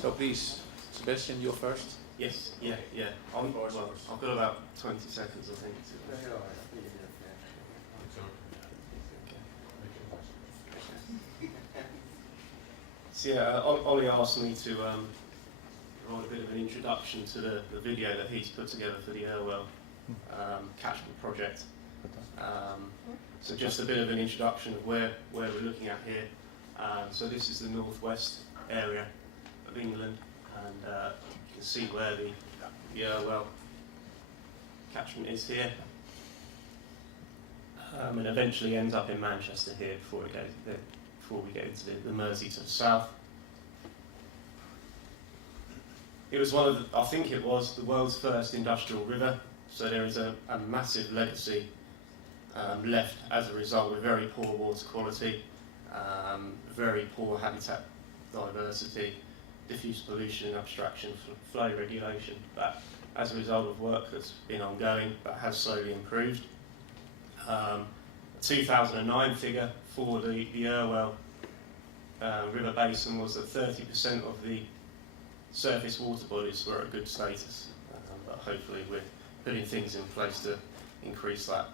So please, Sebastian, you're first. Yes, yeah. I've got about 20 seconds, I think. So yeah, Ollie asked me to provide a bit of an introduction to the video that he's put together for the Irwell catchment project. So just a bit of an introduction of where we're looking at here. So this is the northwest area of England, and you can see where the Irwell catchment is here, and eventually ends up in Manchester here before we get into the Mersey to the south. It was I think it was the world's first industrial river, so there is a massive legacy left as a result with very poor water quality, very poor habitat diversity, diffuse pollution, abstraction, flow regulation. But as a result of work that's been ongoing, that has slowly improved. A 2009 figure for the Irwell river basin was that 30% of the surface water bodies were at good status, but hopefully we're putting things in place to increase that.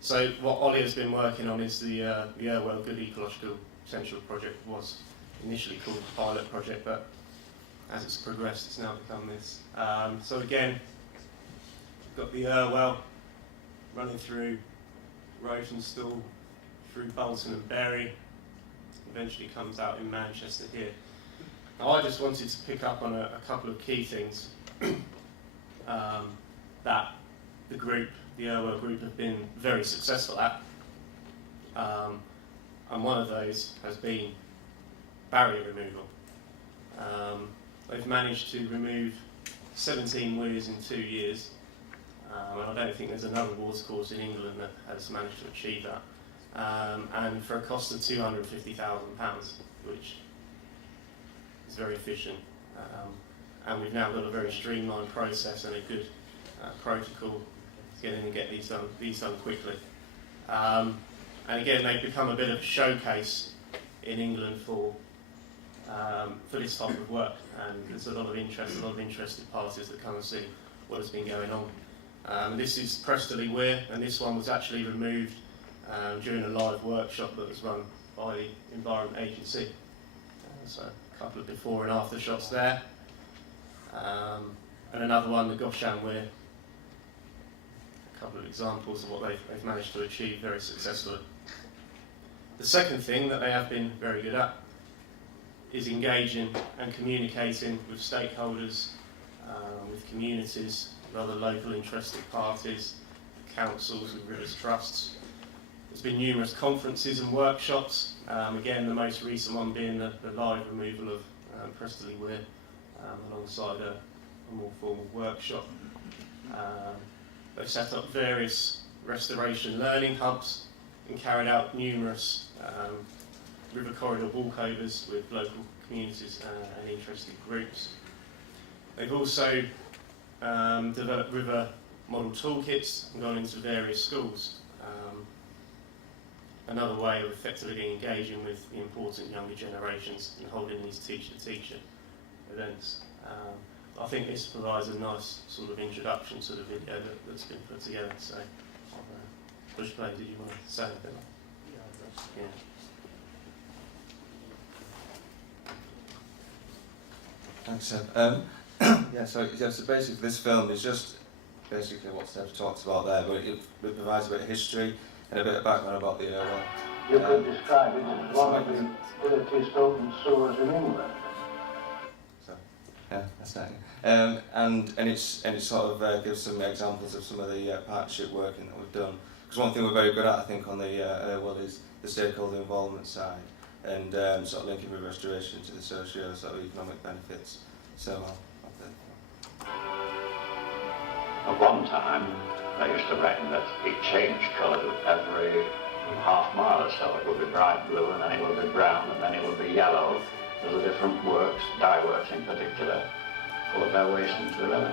So what Ollie has been working on is the Irwell Good Ecological Potential Project. Was initially called the pilot project, but as it's progressed, it's now become this. So again, we've got the Irwell running through Ravensthal, through Bolton and Bury, eventually comes out in Manchester here. Now I just wanted to pick up on a couple of key things that the Irwell group have been very successful at, and one of those has been barrier removal. They've managed to remove 17 weirs in 2 years, and I don't think there's another watercourse in England that has managed to achieve that, and for a cost of £250,000, which is very efficient, and we've now got a very streamlined process and a good protocol to get in and get these done quickly. And again, they've become a bit of a showcase in England for this type of work, and there's a lot of interested parties that come and see what has been going on. This is Presterly Weir, and this one was actually removed during a live workshop that was run by the Environment Agency. So a couple of before and after shots there. And another one, the Goshan Weir. A couple of examples of what they've managed to achieve very successfully. The second thing that they have been very good at is engaging and communicating with stakeholders, with communities, with other local interested parties, councils and rivers trusts. There's been numerous conferences and workshops, again the most recent one being the live removal of Presterly Weir, alongside a more formal workshop. They've set up various restoration learning hubs and carried out numerous river corridor walkovers with local communities and interested groups. They've also developed river model toolkits and gone into various schools. Another way of effectively engaging with the important younger generations and holding these teacher-to-teacher events. I think this provides a nice sort of introduction to the video that's been put together. So, push play. Did you want to say anything? Yeah. Thanks, Seb. So basically this film is just basically what Seb talked about there, but it provides a bit of history and a bit of background about the Irwell. You could describe it as one of the dirtiest open sewers in England. So, yeah, that's it. And it sort of gives some examples of some of the partnership working that we've done. Because one thing we're very good at, I think, on the Irwell is the stakeholder involvement side, and sort of linking with restoration to the socio-economic benefits. So, at one time, they used to reckon that it changed colour every half mile or so. It would be bright blue, and then it would be brown, and then it would be yellow. There were different works, dye works in particular, put their waste into the river.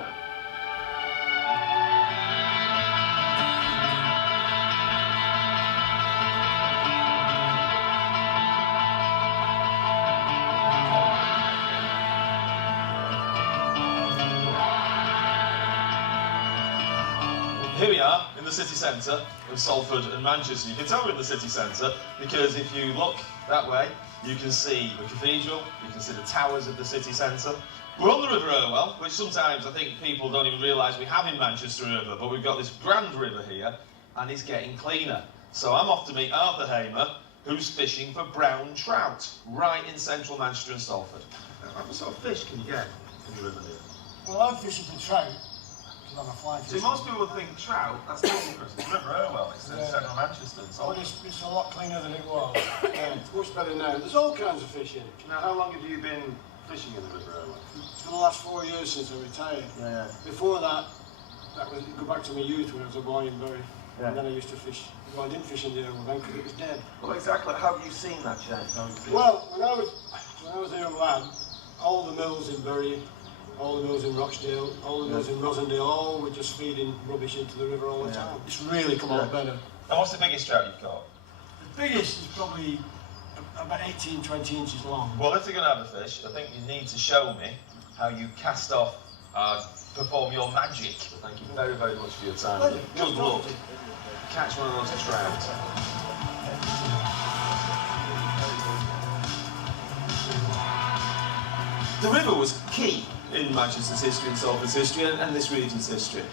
Here we are in the city centre of Salford and Manchester. You can tell we're in the city centre because if you look that way, you can see the cathedral, you can see the towers of the city centre. We're on the River Irwell, which sometimes I think people don't even realise we have in Manchester River, but we've got this grand river here, and it's getting cleaner. So I'm off to meet Arthur Hamer, who's fishing for brown trout, right in central Manchester and Salford. Now, what sort of fish can you get in the river here? Well, I'm fishing for trout, because I'm a fly See, fisher. most people would think trout, that's not interesting. It's River Irwell, it's in central Manchester and But Salford. it's a lot cleaner than it was. It's much better now. There's all kinds of fish in it. Now, how long have you been fishing in the River Irwell? For the last 4 years since I retired. Yeah. Before that was go back to my youth when I was a boy in Bury. Yeah. And then I used to fish. Well, I didn't fish in the Irwell then because it was dead. Well, exactly. How have you seen that change? Well, when I was a young lad, all the mills in Bury, all the mills in Rochdale, all the mills in Rosendale, all were just feeding rubbish into the river all the time. It's really come out better. And what's the biggest trout you've got? The biggest is probably about 18, 20 inches long. Well, if you're going to have a fish, I think you need to show me how you cast off, perform your magic. Thank you very, very much for your time. Good luck. Catch one of those trout. The river was key in Manchester's history and Salford's history and this region's history.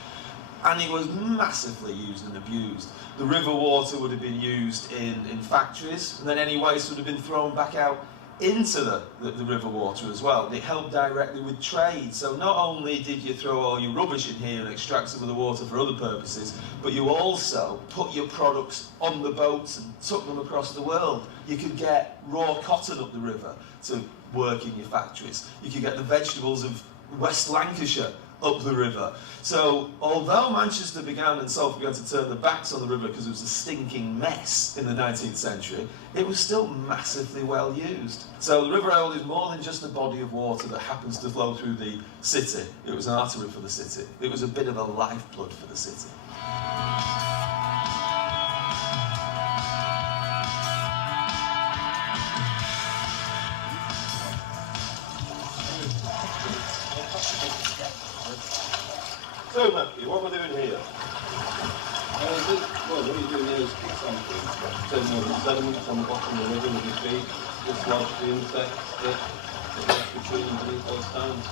And it was massively used and abused. The river water would have been used in factories, and then any waste would have been thrown back out into the river water as well. It helped directly with trade. So not only did you throw all your rubbish in here and extract some of the water for other purposes, but you also put your products on the boats and took them across the world. You could get raw cotton up the river to work in your factories. You could get the vegetables of West Lancashire up the river. So although Manchester began and Salford began to turn their backs on the river because it was a stinking mess in the 19th century, it was still massively well used. So the River Irwell is more than just a body of water that happens to flow through the city. It was an artery for the city. It was a bit of a lifeblood for the city. So Matthew, what am I doing here? Well, what you're doing here is kick something. Turning over the sediments on the bottom of the river with your feet, dislodge the insects that are between and beneath those stones.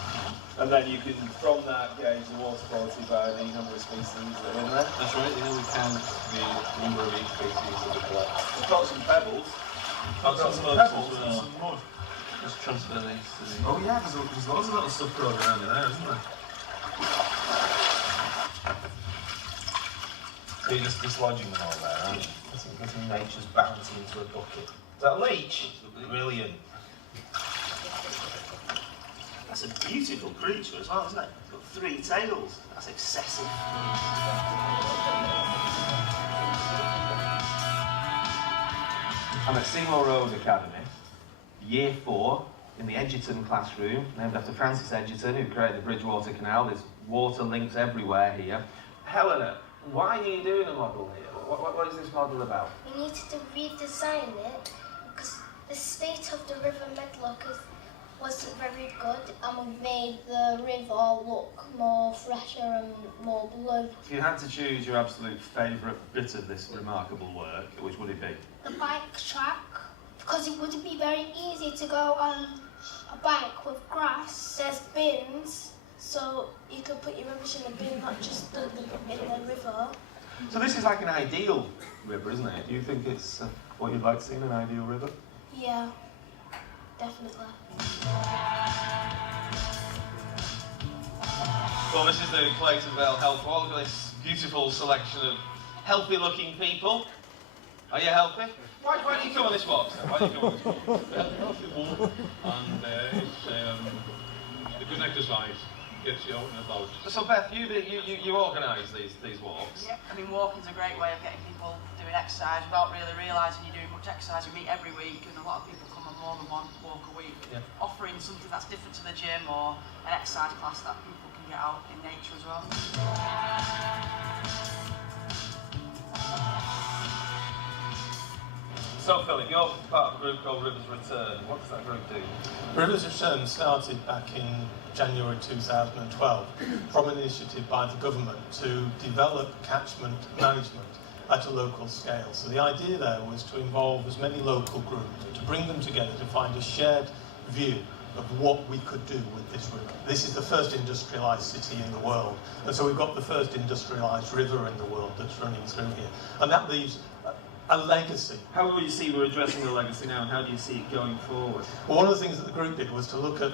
And then you can, from that, gauge the water quality by the number of species that are in there. That's right, yeah, we count the number of each species that we collect. We've got some pebbles. Got some some pebbles mud. and some mud. Just transfer these to the... Oh yeah, there's loads of little stuff growing around in there, isn't there? So you're just dislodging them all there, aren't you? That's nature's bounty into a bucket. Is that a leech? Brilliant. That's a beautiful creature as well, isn't it? It's got 3 tails. That's excessive. I'm at Seymour Road Academy, Year 4, in the Edgerton classroom, named after Francis Edgerton, who created the Bridgewater Canal. There's water links everywhere here. Helena, why are you doing a model here? What is this model about? We needed to redesign it because the state of the River Medlock wasn't very good, and we made the river look more fresher and more blue. If you had to choose your absolute favourite bit of this remarkable work, which would it be? The bike track, because it wouldn't be very easy to go on a bike with grass. There's bins, so you can put your rubbish in a bin, not just in the river. So this is like an ideal river, isn't it? Do you think it's what you'd like to see in an ideal river? Yeah, definitely. Well, this is the Clayton Vale Health Hall. Look at this beautiful selection of healthy-looking people. Are you healthy? Why do you come on this walk, sir? Why do you come on this walk? Healthy walk, and it's a good exercise. Gets you out and about. So Beth, you organise these walks? Yeah, I mean walking's a great way of getting people doing exercise without really realising you're doing much exercise. We meet every week and a lot of people come on more than one walk a week, offering something that's different to the gym or an exercise class that people can get out in nature as well. So So Philip, you're part of a group called Rivers Return. What does that group do? Rivers Return started back in January 2012 from an initiative by the government to develop catchment management at a local scale. So the idea there was to involve as many local groups, to bring them together to find a shared view of what we could do with this river. This is the first industrialised city in the world, and so we've got the first industrialised river in the world that's running through here, and that leaves a legacy. How will you see we're addressing the legacy now, and how do you see it going forward? Well, one of the things that the group did was to look at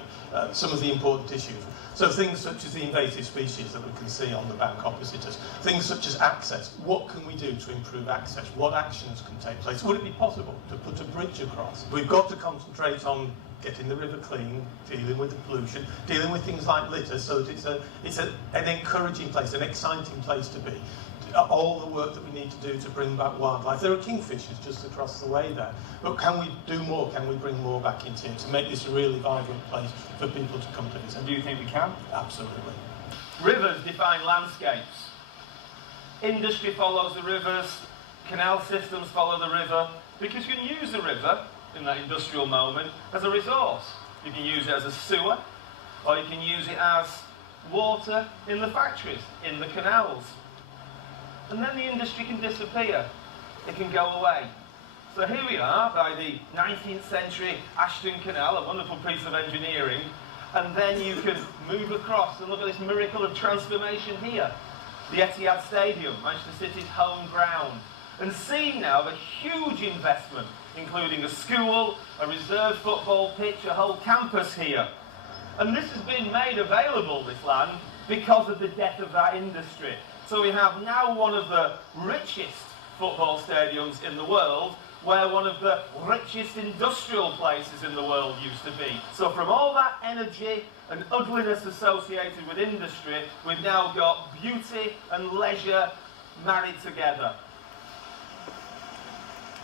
some of the important issues. So things such as the invasive species that we can see on the bank opposite us, things such as access. What can we do to improve access? What actions can take place? Would it be possible to put a bridge across? We've got to concentrate on getting the river clean, dealing with the pollution, dealing with things like litter, so that it's an encouraging place, an exciting place to be. All the work that we need to do to bring back wildlife. There are kingfishers just across the way there. But can we do more? Can we bring more back into here to make this a really vibrant place for people to come to visit? And do you think we can? Absolutely. Rivers define landscapes. Industry follows the rivers, canal systems follow the river, because you can use the river in that industrial moment as a resource. You can use it as a sewer, or you can use it as water in the factories, in the canals. And then the industry can disappear. It can go away. So here we are by the 19th century Ashton Canal, a wonderful piece of engineering, and then you can move across and look at this miracle of transformation here. The Etihad Stadium, Manchester City's home ground, and see now the huge investment, including a school, a reserve football pitch, a whole campus here. And this has been made available, this land, because of the death of that industry. So we have now one of the richest football stadiums in the world, where one of the richest industrial places in the world used to be. So from all that energy and ugliness associated with industry, we've now got beauty and leisure married together.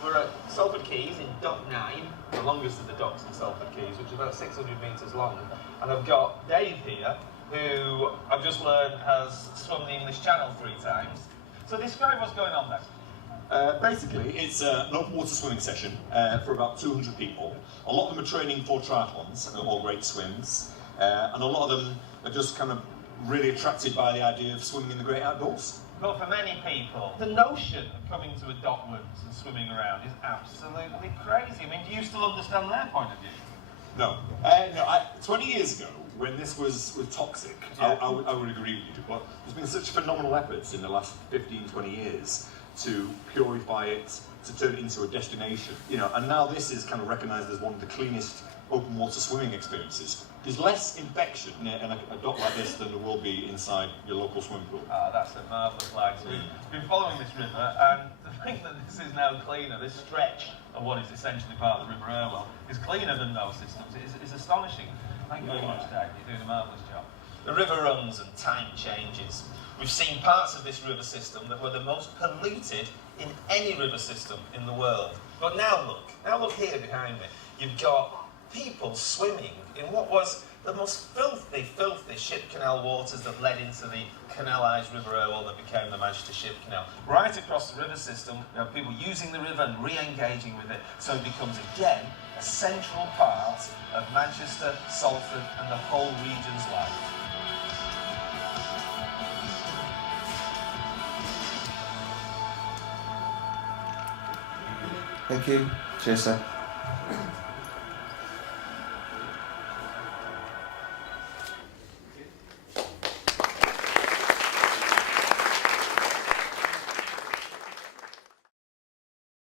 We're at Salford Quays in Dock 9, the longest of the docks in Salford Quays, which is about 600 metres long. And I've got Dave here, who I've just learned has swum the English Channel 3 times. So describe what's going on there. Basically, it's an open water swimming session for about 200 people. A lot of them are training for triathlons, they're all great swims, and a lot of them are just kind of really attracted by the idea of swimming in the great outdoors. But for many people, the notion of coming to a docklands and swimming around is absolutely crazy. I mean, do you still understand their point of view? No. 20 years ago, when this was toxic, yeah. I would agree with you. But there's been such phenomenal efforts in the last 15, 20 years to purify it, to turn it into a destination. And now this is kind of recognised as one of the cleanest open water swimming experiences. There's less infection in a dock like this than there will be inside your local swimming pool. That's a marvellous line. So we've been following this river, and the fact that this is now cleaner, this stretch of what is essentially part of the River Irwell, is cleaner than those systems. It's astonishing. Thank you very much, Dave. You're doing a marvellous job. The river runs and time changes. We've seen parts of this river system that were the most polluted in any river system in the world. But now look here behind me. You've got people swimming in what was the most filthy ship canal waters that led into the canalised River Irwell that became the Manchester Ship Canal. Right across the river system, we have people using the river and re-engaging with it, so it becomes again a central part of Manchester, Salford and the whole region's life. Thank you. Cheers, sir.